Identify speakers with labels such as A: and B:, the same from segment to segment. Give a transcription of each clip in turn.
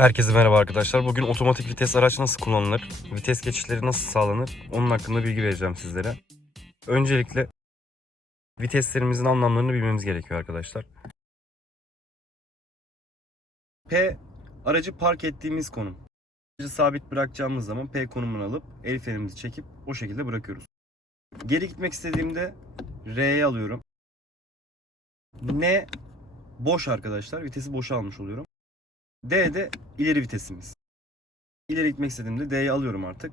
A: Herkese merhaba arkadaşlar. Bugün otomatik vites araç nasıl kullanılır, vites geçişleri nasıl sağlanır onun hakkında bilgi vereceğim sizlere. Öncelikle viteslerimizin anlamlarını bilmemiz gerekiyor arkadaşlar. P aracı park ettiğimiz konum. Aracı sabit bırakacağımız zaman P konumunu alıp el frenimizi çekip o şekilde bırakıyoruz. Geri gitmek istediğimde R'ye alıyorum. N boş arkadaşlar. Vitesi boşa almış oluyorum. D de ileri vitesimiz. İleri gitmek istediğimde D'yi alıyorum artık.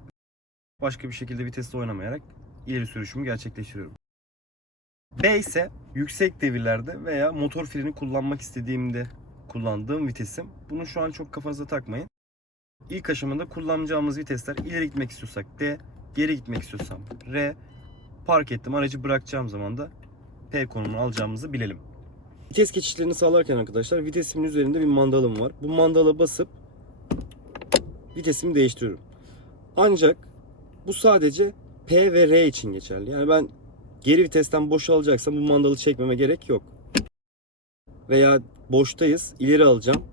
A: Başka bir şekilde vitesle oynamayarak ileri sürüşümü gerçekleştiriyorum. B ise yüksek devirlerde veya motor freni kullanmak istediğimde kullandığım vitesim. Bunu şu an çok kafanıza takmayın. İlk aşamada kullanacağımız vitesler ileri gitmek istiyorsak D, geri gitmek istiyorsam R, park ettim aracı bırakacağım zaman da P konumunu alacağımızı bilelim. Vites geçişlerini sağlarken arkadaşlar vitesimin üzerinde bir mandalım var. Bu mandala basıp vitesimi değiştiriyorum. Ancak bu sadece P ve R için geçerli. Yani ben geri vitesten boşalacaksam bu mandalı çekmeme gerek yok. Veya boştayız ileri alacağım.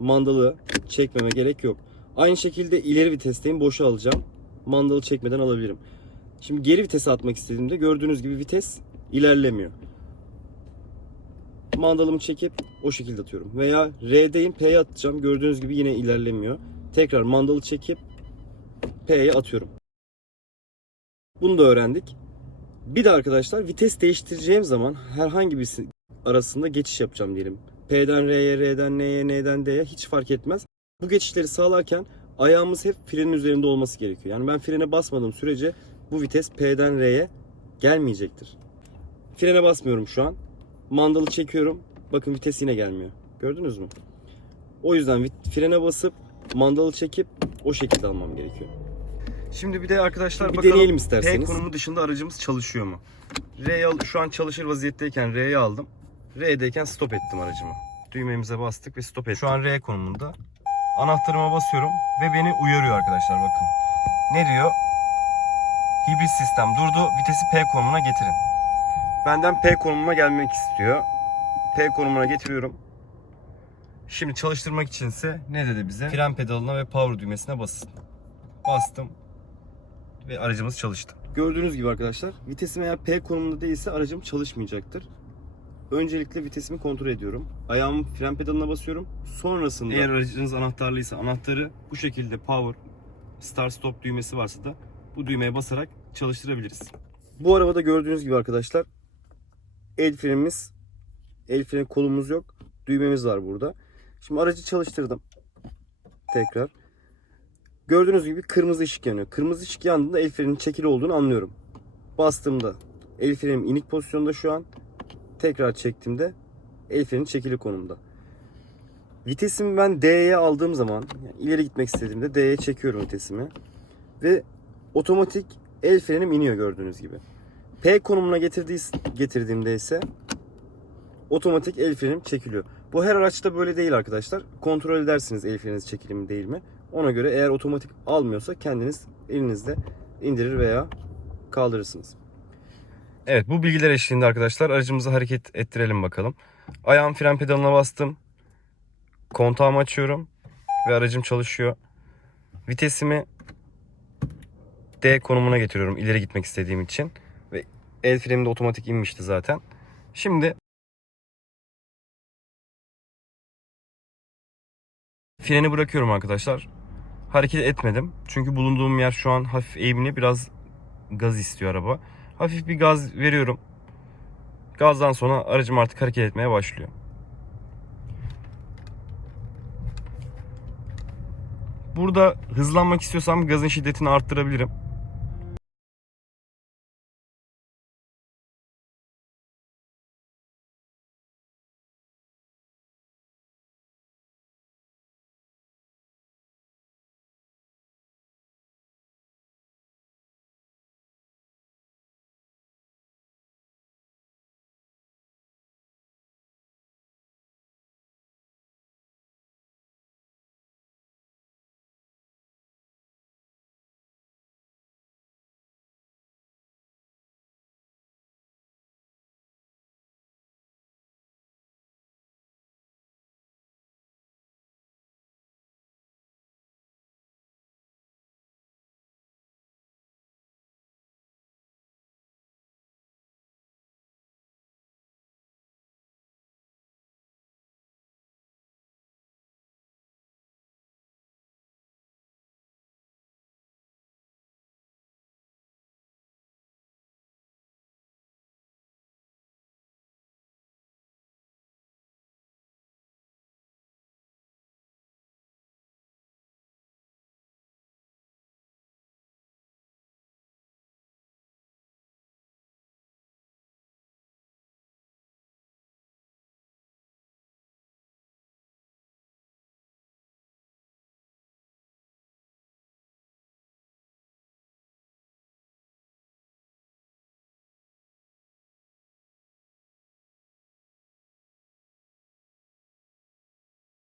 A: Mandalı çekmeme gerek yok. Aynı şekilde ileri vitesteyim boşa alacağım. Mandalı çekmeden alabilirim. Şimdi geri vitese atmak istediğimde gördüğünüz gibi vites ilerlemiyor mandalımı çekip o şekilde atıyorum. Veya R'deyim P'ye atacağım. Gördüğünüz gibi yine ilerlemiyor. Tekrar mandalı çekip P'ye atıyorum. Bunu da öğrendik. Bir de arkadaşlar vites değiştireceğim zaman herhangi bir arasında geçiş yapacağım diyelim. P'den R'ye, R'den N'ye, N'den D'ye hiç fark etmez. Bu geçişleri sağlarken ayağımız hep frenin üzerinde olması gerekiyor. Yani ben frene basmadığım sürece bu vites P'den R'ye gelmeyecektir. Frene basmıyorum şu an mandalı çekiyorum. Bakın vites yine gelmiyor. Gördünüz mü? O yüzden frene basıp mandalı çekip o şekilde almam gerekiyor. Şimdi bir de arkadaşlar
B: Bir
A: bakalım
B: deneyelim isterseniz.
A: konumu dışında aracımız çalışıyor mu? Al- şu an çalışır vaziyetteyken R'yi aldım. R'deyken stop ettim aracımı. Düğmemize bastık ve stop ettim. Şu an R konumunda. Anahtarıma basıyorum ve beni uyarıyor arkadaşlar bakın. Ne diyor? Hibrit sistem durdu. Vitesi P konumuna getirin. Benden P konumuna gelmek istiyor. P konumuna getiriyorum. Şimdi çalıştırmak içinse ne dedi bize? Fren pedalına ve power düğmesine basın. Bastım ve aracımız çalıştı. Gördüğünüz gibi arkadaşlar vitesim eğer P konumunda değilse aracım çalışmayacaktır. Öncelikle vitesimi kontrol ediyorum. Ayağımı fren pedalına basıyorum. Sonrasında eğer aracınız anahtarlıysa anahtarı bu şekilde power start stop düğmesi varsa da bu düğmeye basarak çalıştırabiliriz. Bu arabada gördüğünüz gibi arkadaşlar el frenimiz el freni kolumuz yok. Düğmemiz var burada. Şimdi aracı çalıştırdım. Tekrar. Gördüğünüz gibi kırmızı ışık yanıyor. Kırmızı ışık yandığında el frenin çekili olduğunu anlıyorum. Bastığımda el frenim inik pozisyonda şu an. Tekrar çektiğimde el freni çekili konumda. Vitesimi ben D'ye aldığım zaman yani ileri gitmek istediğimde D'ye çekiyorum vitesimi. Ve otomatik el frenim iniyor gördüğünüz gibi. P konumuna getirdiği, getirdiğimde ise otomatik el frenim çekiliyor. Bu her araçta böyle değil arkadaşlar. Kontrol edersiniz el freniniz çekili mi değil mi. Ona göre eğer otomatik almıyorsa kendiniz elinizde indirir veya kaldırırsınız. Evet bu bilgiler eşliğinde arkadaşlar aracımızı hareket ettirelim bakalım. Ayağım fren pedalına bastım. Kontağımı açıyorum ve aracım çalışıyor. Vitesimi D konumuna getiriyorum ileri gitmek istediğim için. El frenim de otomatik inmişti zaten. Şimdi freni bırakıyorum arkadaşlar. Hareket etmedim. Çünkü bulunduğum yer şu an hafif eğimli biraz gaz istiyor araba. Hafif bir gaz veriyorum. Gazdan sonra aracım artık hareket etmeye başlıyor. Burada hızlanmak istiyorsam gazın şiddetini arttırabilirim.